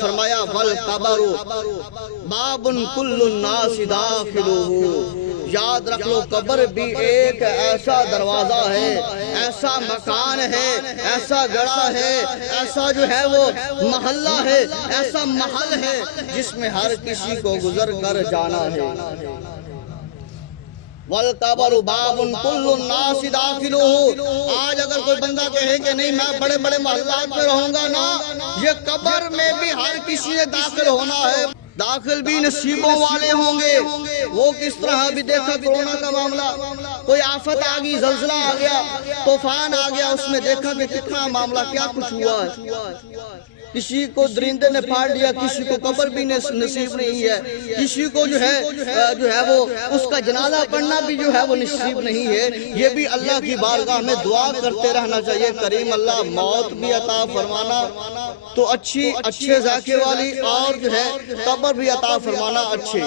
فرمایا والقبر باب کل الناس داخلہ، یاد رکھ لو قبر بھی ایک ایسا دروازہ ہے، ایسا مکان ہے، ایسا گڑھا ہے، ایسا جو ہے وہ محلہ ہے، ایسا محل ہے جس میں ہر کسی کو گزر کر جانا ہے۔ والقبر باب کل الناس داخلہ، آج اگر کوئی بندہ کہے کہ نہیں میں بڑے بڑے محلات میں رہوں گا نا، یہ قبر میں بھی ہر کسی نے داخل ہونا ہے، داخل بھی نصیبوں والے ہوں گے۔ وہ کس طرح ابھی دیکھا کرونا کا معاملہ، کوئی آفت آ گئی، زلزلہ آ گیا، طوفان آ گیا، اس میں دیکھا کہ کتنا معاملہ کیا کچھ ہوا ہے۔ کسی کو درندے نے پھاڑ لیا، کسی کو قبر بھی نصیب نہیں ہے، کسی کو جو ہے وہ اس کا جنازہ پڑھنا بھی جو ہے وہ نصیب نہیں ہے۔ یہ بھی اللہ کی بارگاہ میں دعا کرتے رہنا چاہیے، کریم اللہ موت بھی عطا فرمانا تو اچھے ذائقے والی، اور جو ہے قبر بھی عطا فرمانا اچھے۔